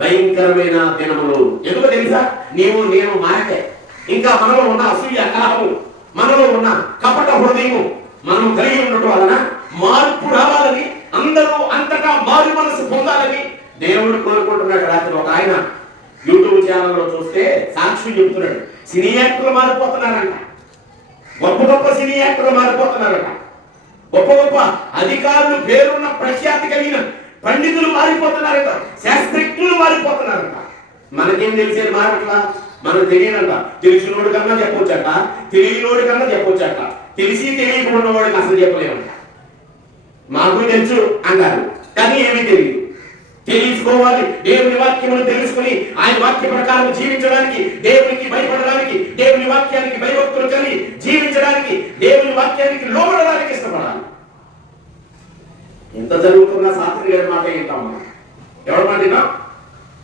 భయంకరమైన దినములు. ఎందుకు తెలుసా? నీవు నేను మారకే ఇంకా మనలో ఉన్న అసూయ కలహము మనలో ఉన్న కపట హృదయము మనం కలిగి ఉండటం వలన మార్పు రావాలని అందరూ అంతటా మారు మనసు పొందాలని దేవుడు కోరుకుంటున్నాడు రాత్రి. ఒక ఆయన యూట్యూబ్ ఛానల్లో చూస్తే సాక్షి చెప్తున్నాడు సినీ యాక్టర్లు మారిపోతున్నారంట. గొప్ప గొప్ప సినీ యాక్టర్లు మారిపోతున్నారంట. గొప్ప గొప్ప అధికారులు పేరున్న ప్రఖ్యాతి కలిగిన పండితులు మారిపోతున్నారట శాస్త్రజ్ఞులు మారిపోతున్నారట. మనకేం తెలిసేది మారట్లా మనకు తెలియనంట తెలిసినోడు కన్నా చెప్పొచ్చట తెలియనోడు కన్నా చెప్పొచ్చట. తెలిసి తెలియకుండా వాడికి అసలు చెప్పలేమంట మాకు తెలుసు అన్నారు కానీ ఏమీ తెలియదు. తెలుసుకోవాలి. దేవుని వాక్యమును తెలుసుకుని ఆయన వాక్య ప్రకారం జీవించడానికి దేవునికి భయపడడానికి దేవుని వాక్యానికి భయభక్తులు కలిగి జీవించడానికి దేవుని వాక్యానికి లోబడడానికి ఇష్టపడాలి. ఎంత జరుగుతున్నా శాస్త్రి గారి మాట వింటాం మనం. ఎవరి మాట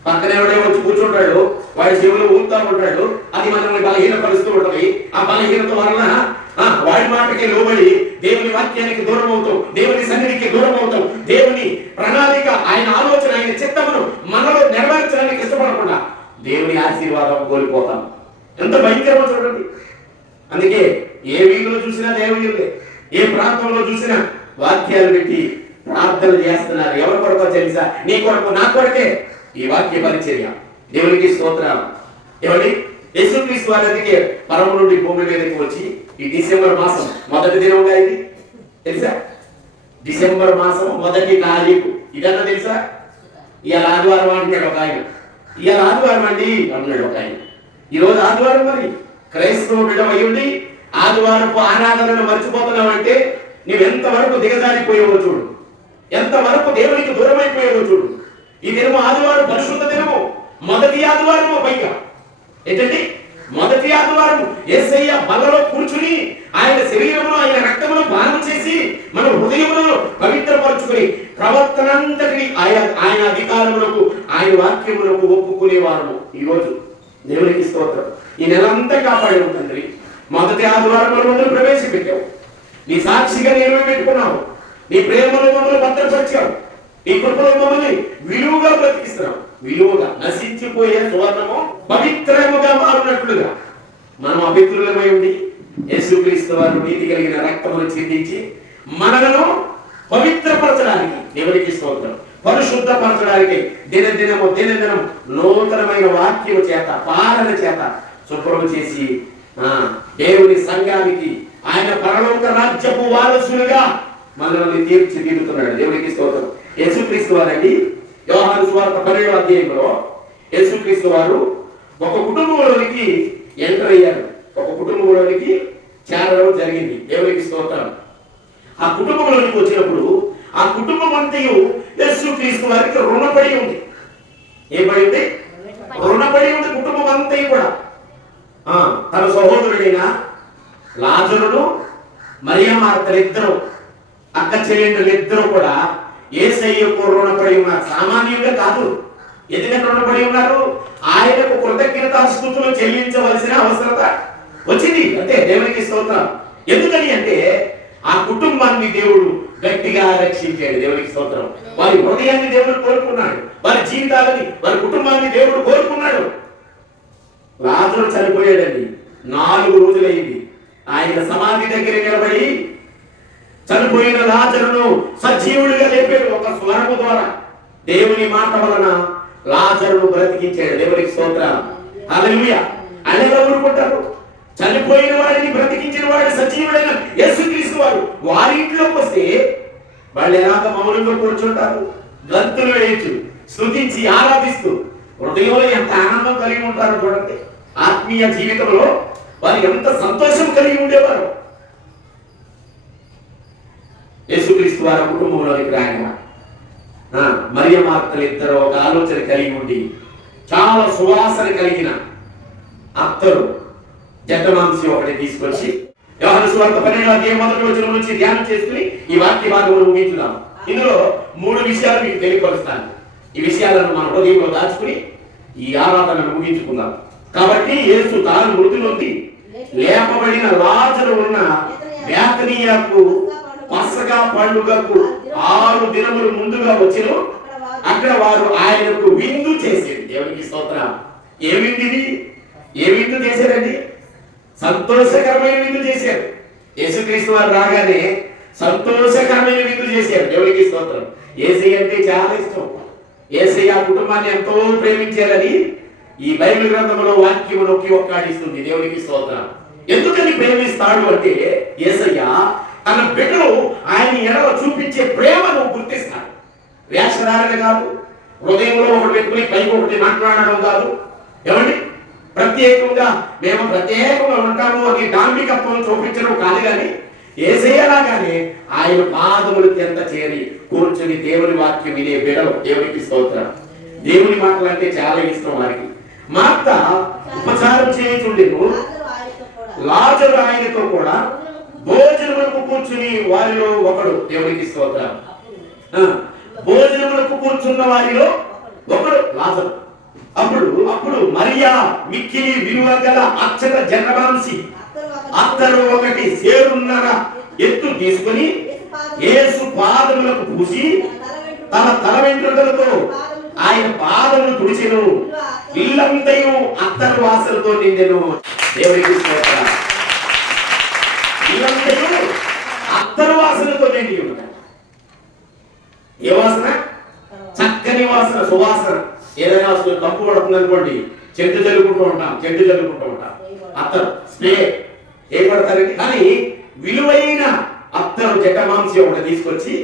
పక్కన ఎవడే వచ్చి కూర్చుంటాడు వాడి జీవులు ఊపుతా ఉంటాడు అది మనల్ని బలహీనపరుస్తూ ఉంటది. ఆ బలహీనత వలన వాడి మాటకి లోబడి దేవుని వాక్యానికి దూరం అవుతాం దేవుని సన్నిధికి దూరం అవుతాం. దేవుని ప్రణాళిక ఆయన ఆలోచన ఆయన చిత్తమును మనలో నెరవేర్చడానికి ఇష్టపడకుండా దేవుని ఆశీర్వాదం కోల్పోతాం. ఎంత భయంకరమో చూడండి. అందుకే ఏ వీధిలో చూసినా దేవుని ఏ ప్రాంతంలో చూసినా వాక్యాలు పెట్టి ప్రార్థన చేస్తున్నారు. ఎవరి కొరకో తెలుసా? నీ కొరకు నా కొరకే ఈ వాక్య పరిచర్య. దేవునికి స్తోత్రాలు. ఏమండి? యేసుక్రీస్తు వారి పరమ నుండి భూమి మీదకి వచ్చి ఈ డిసెంబర్ మాసం మొదటి దినంగా ఇది? తెలుసా? డిసెంబర్ మాసం మొదటి తారీఖు. ఇదన్నా తెలుసా? ఇవాళ ఆదివారం అంటున్నాడు ఒక ఆయన. ఇవాళ ఆదివారం అండి అన్నాడు ఒక ఆయన. ఈ రోజు ఆదివారం మరి. క్రైస్తవ బిడ్డ అయ్యుండి ఆదివారపు ఆరాధనను మర్చిపోతున్నావు అంటే నువ్వెంతవరకు దిగజారిపోయావో చూడు. ఎంతవరకు దేవునికి దూరం అయిపోయావో చూడు. ఈ దినము ఆదివారం పరిశుద్ధ దినము మొదటి ఆదివారము పైగా. ఏంటండి? మొదటి ఆదివారం యేసయ్య బలలో కూర్చుని ఆయన శరీరమును ఆయన రక్తమును పానం చేసి మన హృదయములను పవిత్రపరచుకుని ప్రవర్తనంతటిని ఆయన ఆయన అధికారములకు ఆయన వాక్యములకు ఒప్పుకునేవారము ఈ రోజు దేవునికి స్తోత్రం. ఈ నెలంతా కాపాడి తండ్రి. మొదటి ఆదివారం మనం ప్రవేశపెట్టావు. నీ సాక్షిగా నేను పెట్టుకున్నావు నీ ప్రేమలో మమ్మల్ని భద్రపరిచావు. నీ కృపలో మమ్మల్ని విలువగా బ్రతికిస్తున్నావు. విలువగా నశించిపోయే సువర్ణము పవిత్రముగా మారినట్లుగా. మనం అభిత్రులమై ఉండి యేసుక్రీస్తు వారు నీతి కలిగిన రక్తమును చిందించి మనలను పవిత్రపరచడానికి దేవునికి స్తోత్రం. పరిశుద్ధపరచడానికి దినదినము దినదినం నూతనమైన వాక్యము చేత పాలన చేత శుభ్రం చేసి ఆ దేవుని సంఘానికి ఆయన పరలోక రాజ్యపు వారసులుగా మనల్ని తీర్చిదిద్దుతున్నాడు దేవునికి స్తోత్రం. యేసుక్రీస్తు వారండి యోహాను స్వార్థ పన్నెండు అధ్యాయంలో యేసుక్రీస్తు వారు ఒక కుటుంబంలోనికి ఎంటర్ అయ్యారు. ఒక కుటుంబంలోనికి చేరడం జరిగింది. దేవునికి స్తోత్రం. ఆ కుటుంబంలోనికి వచ్చినప్పుడు ఆ కుటుంబం అంతయు యేసుక్రీస్తు వారికి రుణపడి ఉంది. ఏం ఉంది? రుణపడి ఉంది కుటుంబం అంతయు కూడా. తన సహోదరుడైన లాజరుడు మరియమ్మ ఇద్దరు అక్క చెల్లెండ్రులు ఇద్దరు కూడా ఏసయ్యకు రుణపడి ఉన్నారు. సామాన్యంగా కాదు. ఎందుకంటే రుణపడి ఉన్నారు? ఆయనకు కృతజ్ఞతాస్తుతులు చెల్లించవలసిన అవసరత వచ్చింది. అంతే దేవునికి స్తోత్రం. ఎందుకని అంటే ఆ కుటుంబాన్ని దేవుడు గట్టిగా రక్షించాడు దేవునికి స్తోత్రం. వారి హృదయాన్ని దేవుడు కోరుకున్నాడు. వారి జీవితాలని వారి కుటుంబాన్ని దేవుడు కోరుకున్నాడు. రాత్రులు చనిపోయాడండి. నాలుగు రోజులైంది. ఆయన సమాధి దగ్గర నిలబడి చనిపోయిన లాజరును సజీవుడిగా లేపాడు ఒక స్వరము ద్వారా. దేవుని మాట వలన లాజరును బ్రతికించాడు. దేవునికి స్తోత్రం హల్లెలూయా. ఆయన ఊరుకుంటారు చనిపోయిన వాడిని బ్రతికించిన వాడు సజీవుడైన యేసుక్రీస్తు వారు వారి ఇంట్లోకి వస్తే వాళ్ళు ఎలాగ మౌనంగా కూర్చుంటారు? గంతులు వేయచ్చు స్థుతించి ఆరాధిస్తూ హృదయంలో ఎంత ఆనందం కలిగి ఉంటారు చూడండి. ఆత్మీయ జీవితంలో వారు ఎంత సంతోషం కలిగి ఉండేవారు యేసుక్రీస్తు వారి కుటుంబంలోనికి రాయన మరియ మార్తలు ఇద్దరు ఒక ఆలోచన కలిగి ఉండి చాలా సువాసన కలిగిన అత్తరు జటమాంసి ఒకటి తీసుకొచ్చి వ్యవహార సువార్త పన్నెండు అధ్యాయం మొదటి వచ్చిన నుంచి ధ్యానం చేసుకుని ఈ వాక్య భాగంలో ముగించుదాం. ఇందులో మూడు విషయాలు మీకు తెలియపరుస్తాను. ఈ విషయాలను మన హృదయంలో దాచుకుని ఈ ఆరాధనను ముగించుకుందాం. కాబట్టి యేసు తాను మృతి నుండి లేపబడిన లాజరు ఉన్న బేతనీయకు పసగా పండుగకు ఆరు దినములు ముందుగా వచ్చిన అక్కడ వారు ఆయనకు విందు చేసేది. దేవునికి స్తోత్రం. ఏ విందు ఏ విందు చేశారండి సంతోషకరమైన విందు చేశారు. యేసుక్రీస్తు వారు రాగానే సంతోషకరమైన విందు చేశారు. దేవునికి స్తోత్రం. ఏసీ అంటే చాలా ఇష్టం. ఏసీ ఆ కుటుంబాన్ని ఎంతో ప్రేమించారని ఈ బైబిల్ గ్రంథంలో వాక్యము నొక్కి ఒక్కాడిస్తుంది. దేవునికి స్తోత్రం. ఎందుకని ప్రేమిస్తాడు అంటే ఏసయ్య తన బిడ్డను ఆయన ఎడల చూపించే ప్రేమను గుర్తిస్తాడు వేషధారణ కాదు హృదయంలో ఒకటి పెట్టుకుని పైకి ఒకటి మాట్లాడడం కాదు. ఏమండి? ప్రత్యేకంగా మేము ప్రత్యేకంగా ఉంటాము అని డాంబికత్వం చూపించడం కాదు కానీ ఏసేయలాగానే ఆయన పాదములు చెంత చేరి కూర్చుని దేవుని వాక్యం వినే బిడలు దేవునికి స్తోత్రం. దేవుని మాటలు అంటే చాలా ఇష్టం వారికి. మార్త ఉపచారం చేయుచుండెను. లాజరు ఆయనతో కూడా భోజనములకు కూర్చుని వారిలో ఒకడు దేవుడికి స్తోత్రం. భోజనములకు కూర్చున్న వారిలో ఒకడు లాజరు. అప్పుడు అప్పుడు మరియా మిక్కిలి విలువ గల అక్షత జనవాంశి అత్తరు ఒకటి సేరున్నర ఎత్తు తీసుకుని యేసు పాదములకు పూసి తన తల వెంట్రుకలతో ఆయన పాదములు తుడిచెను. ఇల్లంతయు అత్తరు వాసలతో నిండెను. దేవుడికి స్తోత్రం ఇల్లంతయు అత్తరు వాసనతో నిండి ఉన్నది ఏ వాసన? చక్కని వాసన సువాసన. ఏదైనా వస్తువు కంపు పడుతుంది అనుకోండి చెట్టు చల్లుకుంటూ ఉంటాం చెట్టు చల్లుకుంటూ ఉంటాం. అత్తరు స్ప్రే ఏం పడతారండి కానీ విలువైన అత్తరు జటమాంసి ఒకటి తీసుకొచ్చి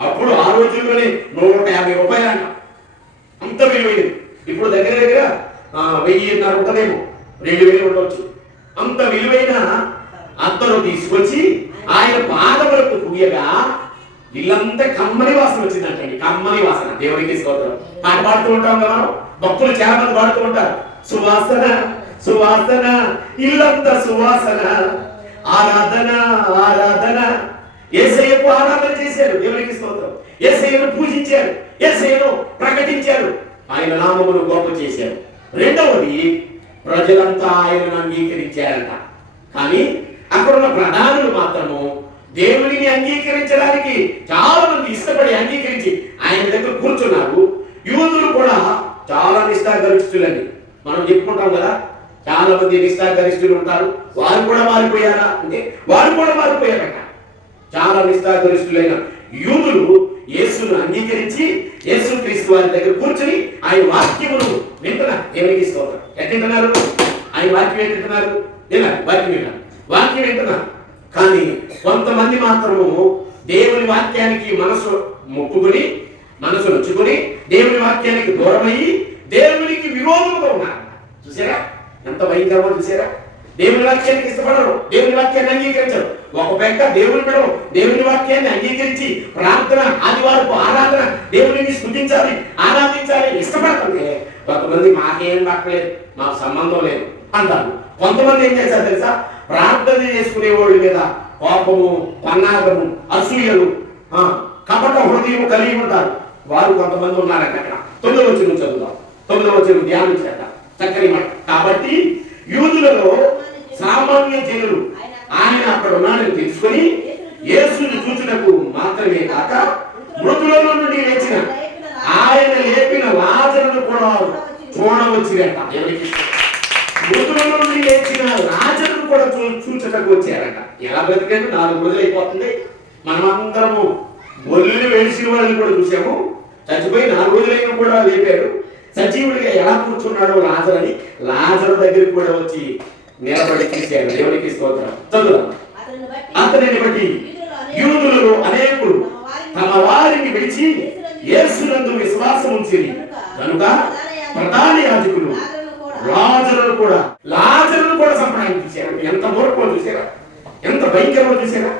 అప్పుడు ఆ రోజుల్లోనే నూట యాభై రూపాయలు అంట అంత విలువైనది. ఇప్పుడు దగ్గర దగ్గర ఆ, వెయ్యిన్నర ఉంటదేమో. రెండు వేలు ఉండవచ్చు అంత విలువైన అత్తరు తీసుకొచ్చి ఆయన పాదములకు పుయ్యగా ఇల్లంతా కమ్మని వాసన వచ్చిందంటండి. కమ్మని వాసన. దేవునికి స్తోత్రం. పాట పాడుతూ ఉంటాం కదా భక్తులు చాలా మంది పాడుతూ ఉంటారు. సువాసన సువాసన ఇల్లంతా సువాసన. ఆరాధన ఆరాధన. ఏసయ్యకు ఆరాధన చేశారు. దేవునికి స్తోత్రం. ఏసయ్యను పూజించారు. ఏసయ్యను ప్రకటించారు. ఆయన నామమును గొప్ప చేశారు. రెండవది ప్రజలంతా ఆయనను అంగీకరించారట. కానీ అక్కడ ఉన్న ప్రధానులు మాత్రము దేవుడిని అంగీకరించడానికి చాలా మంది ఇష్టపడి అంగీకరించి ఆయన దగ్గర కూర్చున్నారు. యూదులు కూడా చాలా నిష్ఠాగరిష్ఠులండి మనం చెప్పుకుంటాం కదా చాలా మంది నిష్ఠాగరిష్ఠులు ఉంటారు. వారు కూడా మారిపోయారా? అంటే వారు కూడా మారిపోయారట. చాలా నిష్ఠాగరిష్ఠులైన యూదులు యేసును అంగీకరించి యేసు క్రీస్తు వారి దగ్గర కూర్చుని ఆయన వాక్యమును వింటున్నారు. దేవునికి ఇస్తూ ఉంటారు ఎట్టింటున్నారు ఆయన వాక్యం ఏంటంటున్నారు వాక్యం వింటారు వాక్యం వింటున్నారు. కానీ కొంతమంది మాత్రము దేవుని వాక్యానికి మనసు మొక్కుకుని మనసు నొచ్చుకుని దేవుని వాక్యానికి దూరమయ్యి దేవునికి విరోధంగా ఉన్నారు. చూసారా? ఎంత భయంకరమో చూసారా? దేవుని వాక్యానికి ఇష్టపడరు. దేవుని వాక్యాన్ని అంగీకరించరు. ఒక పెక్క దేవుని పెడవు దేవుని వాక్యాన్ని అంగీకరించి ప్రార్థన ఆదివారపు ఆరాధన దేవుని స్థుతించాలి ఆరాధించాలి ఇష్టపడతారు. కొంతమంది మాకేం పక్కలేదు మాకు సంబంధం లేదు అంటారు. కొంతమంది ఏం చేశారు తెలుసా? ప్రార్థన చేసుకునేవాళ్ళు మీద కోపము పన్నాగము అసూయలు ఆ, కపట హృదయం కలిగి ఉంటారు. వారు కొంతమంది ఉన్నారట అక్కడ. తొమ్మిది వచ్చిన చదువుదాం. తొమ్మిది వచ్చిన ధ్యానించాట చక్కని మాట. కాబట్టి యూదులలో సామాన్య జనులు ఆయన అక్కడ ఉన్నాడని తెలుసుకుని యేసుని చూచుటకు మాత్రమే కాక మృతులలో నుండి లేచిన ఆయన లేపిన లాజరును కూడా చూడవచ్చిరట ఎవరికి మృతులలో నుండి లేచిన రాజును కూడా చూ చూచటకు వచ్చారట. ఎలా బ్రతికాడు? నాలుగు రోజులు అయిపోతుంది. మనమందరము బొల్లి వేసిన వాళ్ళని కూడా చూసాము చచ్చిపోయి నాలుగు రోజులైనా కూడా లేపాడు. సజీవుడిగా ఎలా కూర్చున్నాడో లాజర్ అని దగ్గరికి కూడా వచ్చి నిలబడి చేశాడు దేవునికి స్తోత్రం. చదువు అతనిని బట్టి అతనిని బట్టి యూదులలో అనేకులు తమ వారిని విడిచి యేసునందు విశ్వాసం ఉంచిరి కనుక ప్రధాన యాజకులు లాజరును కూడా లాజరును కూడా సంప్రదాయం చూశారు ఎంత మూర్ఖమో చూసారా ఎంత భయంకరమో చూసారా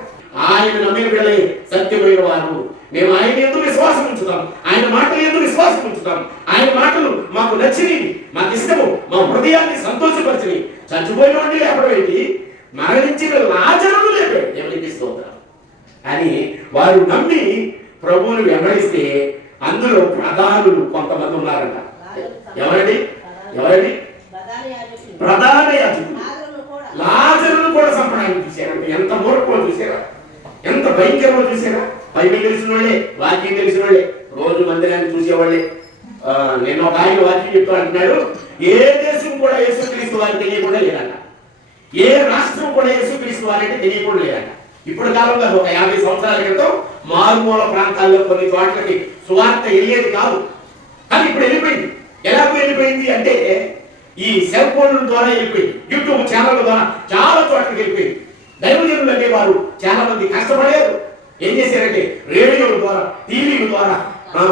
ఆయన నమ్మిన బిడ్డలే సత్యమైన వారు మేము ఆయన ఎందుకు విశ్వాసం ఉంచుతాం ఆయన మాటలు ఎందుకు విశ్వాసం ఉంచుతాం ఆయన మాటలు మాకు నచ్చినవి మాకు ఇష్టము మా హృదయాన్ని సంతోషపరిచినవి చచ్చిపోయిన వాడిని లేపడం ఏంటి మరణించిన లాజరును లేపాడు ఎవరికి స్తోత్రం అని వారు నమ్మి ప్రభువుని వెంబడిస్తే అందులో ప్రధానులు కొంతమంది ఉన్నారంట. ఎవరండి? ఎవరండి? ప్రధాన యాజకులు లాజరును కూడా లాజరును కూడా సంప్రదాయం ఎంత మూర్ఖమో చూసారా ఎంత భయంకరమో చూసారా బైబిల్ తెలిసిన వాళ్ళే వాక్యం తెలిసిన వాళ్ళే రోజు మందిరాన్ని చూసేవాళ్ళే. ఆ, నేను ఒక ఆయన వాక్యం చెప్తూ అంటున్నాడు. ఏ దేశం కూడా యేసుక్రీస్తు వారికి తెలియకుండా లేదంట. ఏ రాష్ట్రం కూడా యేసుక్రీస్తు వారంటే తెలియకుండా లేదంట. ఇప్పుడు కాలంలో ఒక యాభై సంవత్సరాల క్రితం మారుమూల ప్రాంతాల్లో కొన్ని చోట్లకి సువార్త వెళ్ళేది కాదు. కానీ ఇప్పుడు వెళ్ళిపోయింది. ఎలాగో వెళ్ళిపోయింది అంటే ఈ సెల్ ఫోన్ల ద్వారా వెళ్ళిపోయింది. యూట్యూబ్ ఛానల్ ద్వారా చాలా చోట్లకి వెళ్ళిపోయింది. దైవజనులు అనేవారు చాలా మంది కష్టపడలేదు ఏం చేశారంటే రేడియోల ద్వారా టీవీల ద్వారా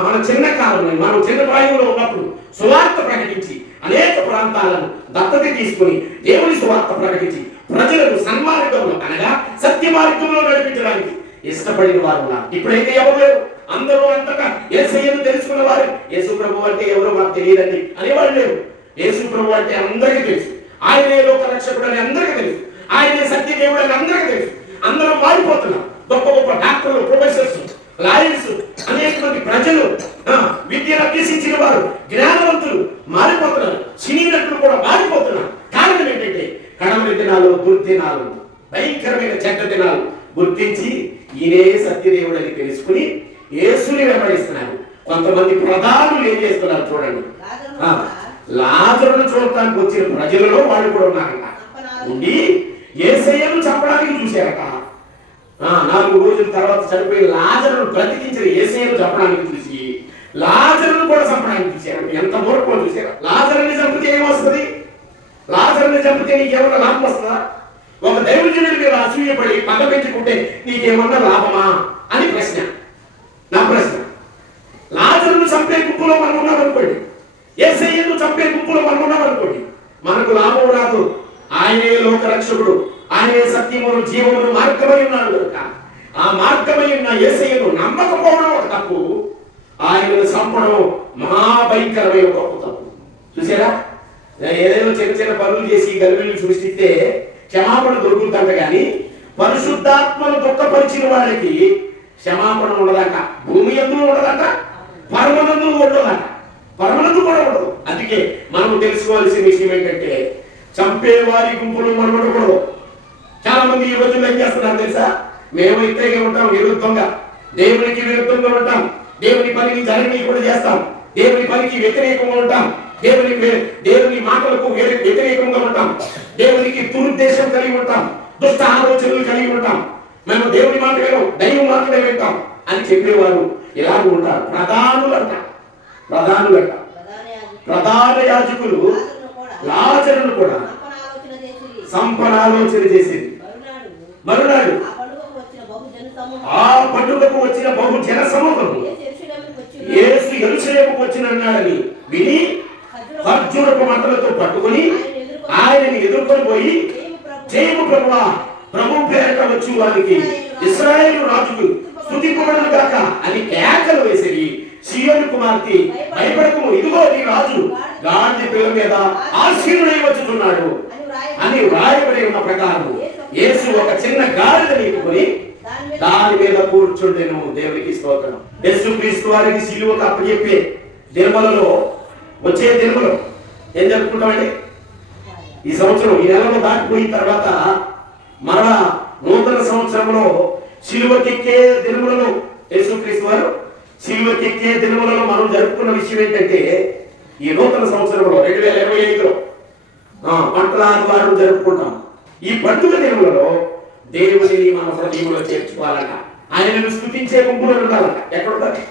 మన చిన్న కాలంలో మనం చిన్న ప్రాయంలో ఉన్నప్పుడు సువార్త ప్రకటించి అనేక ప్రాంతాలను దత్తత తీసుకుని దేవుని సువార్త ప్రకటించి ప్రజలను సన్మార్గంలో అనగా సత్య మార్గంలో నడిపించడానికి ఇష్టపడిన వారు ఉన్నారు. ఇప్పుడైతే ఎవరు లేరు? అందరూ అంతగా ఏసయ్యను తెలుసుకున్న వారు. యేసు ప్రభు అంటే ఎవరో మాకు తెలియదండి అనేవాళ్ళు లేరు. యేసు ప్రభు అంటే అందరికీ తెలుసు. ఆయనే లోక రక్షకుడు అని అందరికీ తెలుసు. ఆయనే సత్య దేవుడు అని అందరికీ తెలుసు. అందరూ మారిపోతున్నారు గొప్ప గొప్ప డాక్టర్లు ప్రొఫెసర్స్ లాయర్స్ అనేక మంది ప్రజలు ఆ, విద్యను అభ్యసించిన వారు జ్ఞానవంతులు మారిపోతున్నారు. సినీ నటులు కూడా మారిపోతున్నారు. కారణం ఏంటంటే కడమరి దినాలు దుర్దినాలు భయంకరమైన చెడ్డ దినాలు గుర్తించి ఈయనే సత్యదేవుడని తెలుసుకుని యేసుని వెంబడిస్తున్నారు. కొంతమంది ప్రధానులు ఏం చేస్తున్నారు చూడండి. ఆ, లాజరును చూడటానికి వచ్చిన ప్రజలలో వాళ్ళు కూడా ఉన్నారట. ఉండి ఏసయ్యను చంపడానికి చూశారట. ఆ, నాలుగు రోజుల తర్వాత చనిపోయిన లాజరును బ్రతికించిన ఏసయ్యను చంపడానికి చూసి లాజరును కూడా చంపడానికి చూశారు. ఎంత మూర్ఖం చూశారు. లాజరుని చంపితే ఏమొస్తుంది? లాజర్ని చంపితే నీకేమన్నా లాభం వస్తుందా? ఒక దైవజనుడి మీద అసూయపడి పగ పెంచుకుంటే నీకేమన్నా లాభమా? అని ప్రశ్న. నా ప్రశ్న. లాజర్ను చంపే గుంపులో మనం ఉన్నాం అనుకోండి. ఏసయ్యను చంపే గుంపులో మనం ఉన్నాం అనుకోండి. మనకు లాభం రాదు. ఆయనే లోక రక్షకుడు ఆయనే సత్యమును జీవమును మార్గమై ఉన్నాడు కనుక. ఆ మార్గమై ఉన్న ఏసయ్యను నమ్మకపోవడం ఒక తప్పు. ఆయనను చంపడం మహాభయంకరమైన గొప్ప తప్పు. చూసారా? ఏదైనా చిన్న చిన్న పనులు చేసి గర్భిణులు సృష్టిస్తే క్షమాపణ దొరుకుతుందంట కానీ పరిశుద్ధాత్మను దుఃఖపరిచిన వాళ్ళకి క్షమాపణ ఉండదంట. భూమి ఎందుకు ఉండదంట? పరమనందు ఉండదంట. పరమనందు కూడా ఉండదు. అందుకే మనం తెలుసుకోవాల్సిన విషయం ఏంటంటే చంపే వారి గుంపులు మనం ఉండకూడదు చాలా మంది ఈ రోజుల్లో ఏం చేస్తున్నారు తెలుసా? మేము ఇత్తేగా ఉంటాం విరుద్ధంగా. దేవునికి విరుద్ధంగా ఉంటాం. దేవుని పనికి జరగని కూడా చేస్తాం. దేవుని పనికి వ్యతిరేకంగా ఉంటాం. దేవుని దేవుని మాటలకు వేరే- వ్యతిరేకంగా ఉంటాం. దేవునికి దురుద్దేశం కలిగి ఉంటాం. దుష్ట ఆలోచనలు కలిగి ఉంటాం. మేము దేవుని మాట వినం దైవం మాటలే వింటాం అని చెప్పేవారు ఇలాగ ఉంటారు. ప్రధానులు అంట ప్రధానులు అంట ప్రధాన యాజకులు లాజరును కూడా సంపన ఆలోచన చేసింది. మరునాడు ఆ పండుగకు వచ్చిన బహు జన సమూహం యేసు ఎరుసలేముకు వచ్చిన అన్నాడని విని ఖర్జూరపు మంటలతో పట్టుకుని ఆయనని ఎదుర్కొని పోయి జయము ప్రభువా ప్రభు పేరట వచ్చి వారికి ఇస్రాయేల్ రాజుకు స్థుతి కుమారుడు గాక అని కేకలు వేసిరి సియోను కుమార్తె భయపడకము ఇదిగో నీ రాజు గాంధీ పిల్ల మీద ఆశీనుడై వచ్చుతున్నాడు అని వ్రాయబడి ఉన్న ప్రకారం యేసు ఒక చిన్న గాడిద నీకుని దాని మీద కూర్చుండెను దేవునికి స్తోత్రం. యేసు క్రీస్తు వారికి సిలువకు అప్పచెప్పే నిర్మలలో వచ్చే నిర్మలం ఏం జరుపుకుంటామండి? ఈ సంవత్సరం ఈ నెలలో దాటిపోయిన తర్వాత మరలా నూతన సంవత్సరంలో సిలువకెక్కే దినములను యేసుక్రీస్తు వారు సిలువకెక్కే దినములను మనం జరుపుకున్న విషయం ఏంటంటే ఈ నూతన సంవత్సరంలో రెండు వేల ఇరవై ఐదులో పంటల ఆదివారం జరుపుకుంటాం. ఈ పండుగ దినములలో దేవుని మన హృదయంలో చేర్చుకోవాలట. ఆయనను స్థుతించే గుంపులో ఉండాలట. ఎక్కడ ఉండాలి?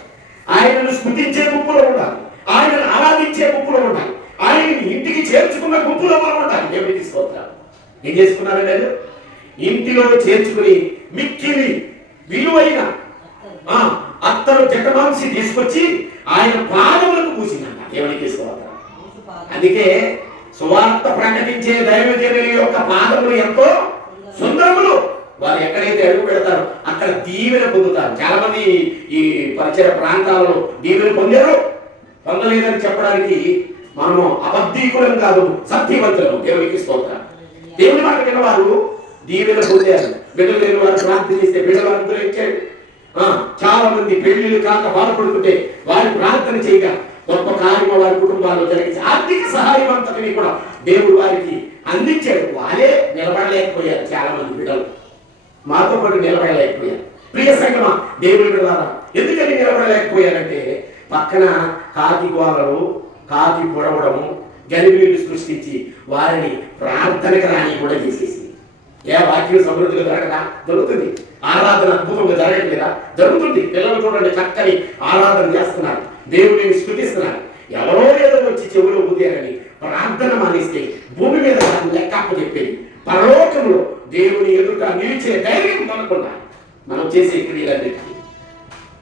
ఆయనను స్థుతించే గుంపులో ఉండాలి. ఆయనను ఆరాధించే గుంపులో ఉండాలి. ఆయన ఇంటికి చేర్చుకున్న గుంపులో మనం ఉండాలి. దేవునికి ఏం చేసుకున్నారా లేదు ఇంటిలో చేర్చుకుని మిక్కిలి విలువైన అత్తరు జటమాంసి తీసుకొచ్చి ఆయన పాదములకు పూసిందంట దేవునికి తీసుకోవాలి అందుకే సువార్త ప్రకటించే దైవజనుల యొక్క పాదములు ఎంతో సుందరములు. వారు ఎక్కడైతే అడుగు పెడతారో అక్కడ దీవెన పొందుతారు. చాలా మంది ఈ పరిచయ ప్రాంతాలలో దీవెన పొందారు. పొందలేదని చెప్పడానికి మనము అబద్ధీకులం కాదు సత్యవంతులం దేవునికి స్తోత్ర. దేవుని మాట విన్నవారు దీవెన పొందారు. బిడ్డలు లేని వారు ప్రార్థన చేస్తే బిడ్డలు అనుగ్రహించాడు ఆ, చాలా మంది పెళ్ళిళ్ళు కాక బాధపడుతుంటే వారి ప్రార్థన చేయగా గొప్ప కార్యం వారి కుటుంబాల్లో జరిగించి ఆర్థిక సహాయం అంతటిని కూడా దేవుడు వారికి అందించాడు. వాళ్ళే నిలబడలేకపోయారు చాలా మంది బిడ్డలు. మాతో పాటు నిలబడలేకపోయారు. ప్రియ సంగమ దేవుని బిడ్డలారా ఎందుకని నిలబడలేకపోయారంటే పక్కన కాకి గోలలు కాకి పొడవడము గలిబీలు సృష్టించి వారిని ప్రార్థనకు రాని కూడా చేసేసింది. ఏ వాక్యం సమృద్ధిగా జరగదా? జరుగుతుంది. ఆరాధన అద్భుతంగా జరగట్లేదా జరుగుతుంది. పిల్లలు చూడండి చక్కని ఆరాధన చేస్తున్నారు. దేవుడిని స్థుతిస్తున్నారు. ఎవరో ఏదో వచ్చి చెవులో ఊదారని ప్రార్థన మానేస్తే భూమి మీద లెక్క చెప్పేది. పరలోకంలో దేవుని ఎదుట నిలిచే ధైర్యం మనకున్నా. మనం చేసే క్రియలన్నిటికీ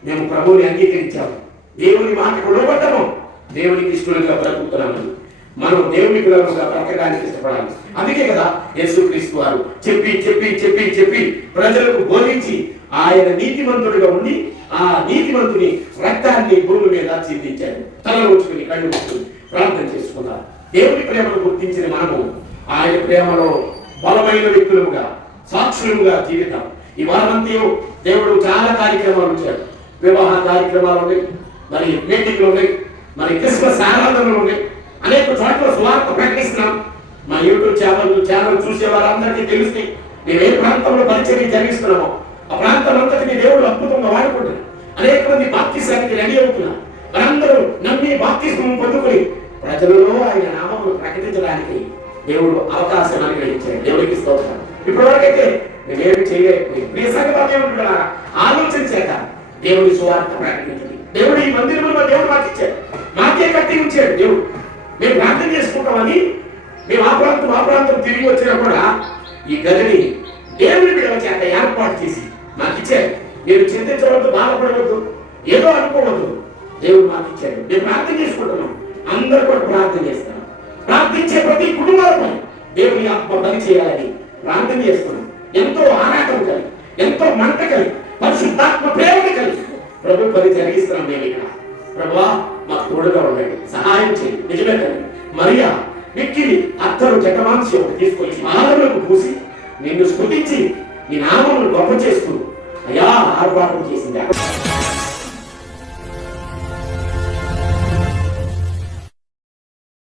మేము ప్రభువుని అంగీకరించాము. దేవుని మాటకు లోబడ్డము. దేవునికి ఇష్టలుగా బ్రతుకుతున్నాము మనం దేవుని పిల్లలుగా బ్రతకడానికి ఇష్టపడాలి. అందుకే కదా యేసుక్రీస్తు వారు చెప్పి చెప్పి చెప్పి చెప్పి ప్రజలకు బోధించి ఆయన నీతిమంతుడిగా ఉండి ఆ నీతిమంతుని రక్తాన్ని భూమి మీద చిందించాడు తలలో ఉంచుకుని కళ్ళు ఉంచుకుని ప్రార్థన చేసుకున్నారు. దేవుని ప్రేమను గుర్తించిన మనము ఆయన ప్రేమలో బలమైన వ్యక్తులుగా సాక్షులుగా జీవితం. ఈ వారమంతయు దేవుడు చాలా కార్యక్రమాలు ఉంచాడు వివాహ కార్యక్రమాలు ఉన్నాయి. మరి మీటింగ్లు ఉన్నాయి. మరి క్రిస్మస్ ఆరాధనలు ఉన్నాయి అనేక చోట్ల సువార్త ప్రకటిస్తున్నాం. మా యూట్యూబ్ ఛానల్ ఛానల్ చూసే వారందరికీ తెలుస్తుంది మేము ఏ ప్రాంతంలో పరిచర్య జరిగిస్తున్నామో ఆ ప్రాంతం అంతటిని దేవుడు అద్భుతంగా వాడుకుంటున్నారు. అనేక మంది బాప్తిసానికి రెడీ అవుతున్నారు. వారందరూ నమ్మి బాప్తిస్మం పొందుకుని ప్రజలలో ఆయన నామమును ప్రకటించడానికి దేవుడు అవకాశం అనుగ్రహించాడు దేవుడికి స్తోత్రం. ఇప్పటి వరకైతే మేమేమి చేయలేదు ప్రియ సంగతి ఏమంటున్నా ఆలోచన దేవుడి సువార్త ప్రకటించింది దేవుడు ఈ మందిరంలో దేవుడు మాకు ఇచ్చాడు. మాకే కట్టి ఉంచాడు. దేవుడు మేము ప్రార్థన చేసుకుంటామని మేము ఆ ప్రాంతం ఆ ప్రాంతం తిరిగి వచ్చినా కూడా ఈ గదిని దేవుని బిడవ చేత ఏర్పాటు చేసి మాకు ఇచ్చాడు మీరు చింతించవద్దు బాధపడవద్దు ఏదో అనుకోవద్దు. దేవుడు మాకు ఇచ్చాడు. మేము ప్రార్థన చేసుకుంటున్నాం. అందరు కూడా ప్రార్థన చేస్తాం ప్రార్థించే ప్రతి కుటుంబాలపై దేవుని ఆత్మ పని చేయాలని ప్రార్థన చేస్తున్నాం. ఎంతో ఆరాటం కలిగి ఎంతో మంట కలిగి పరిశుద్ధాత్మ ప్రేరణ కలిగి ప్రభు పని జరిగిస్తున్నాం మేము ఇక్కడ. ప్రభా మాకు తోడుగా ఉండండి. సహాయం చేయండి. నిజమే కదా మరియా మిక్కిలి అత్తరు జటమాంసి ఒకటి తీసుకొచ్చి మానవులకు పూసి నిన్ను స్ఫుతించి నీ నామమును గొప్ప చేస్తూ అయా ఆర్భాటం చేసింది